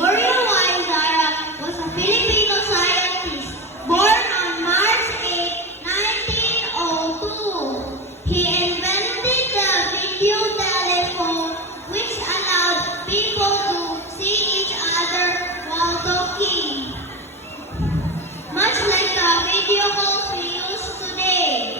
Gloria Zara was a Filipino scientist born on March 8, 1902. He invented the video telephone, which allowed people to see each other while talking, much like the video calls we use today.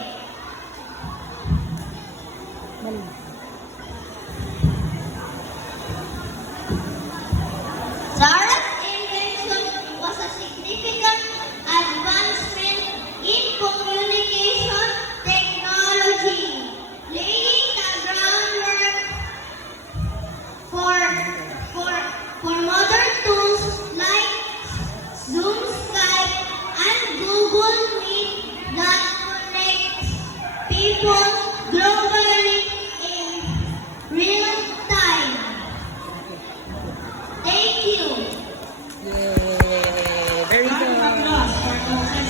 Zara's invention was a significant advancement in communication technology, laying the groundwork for modern tools like Zoom, Skype, and Google Meet that connects people